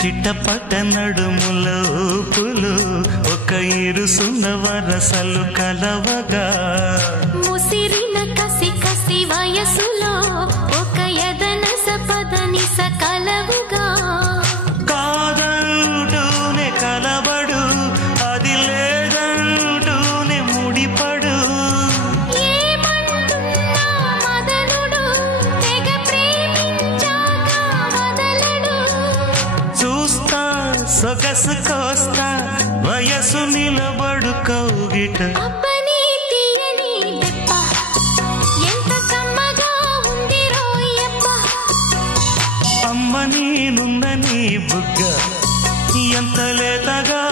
చిట్టపట నడుముల ఊపులు ఒక ఇరుసున్న వరసలు కలవగా ముసిరిన కసి కసి వయసులో ఒక యదన సపదని సకలవుగా కాదంటూనే కలబడు అది లేదంటూనే ముడిపడు ఏమంటున్నా మదనుడు తెగ ప్రేమించాక వదలడు చూస్తా సొగసు కోస్తా వయసు నిలబడు కౌగిట అబ్బని తీయని దెబ్బ ఎంత కమ్మగా ఉంది రోయప్ప అమ్మ నేనున్న నీ బుగ్గ ఎంత లేతగా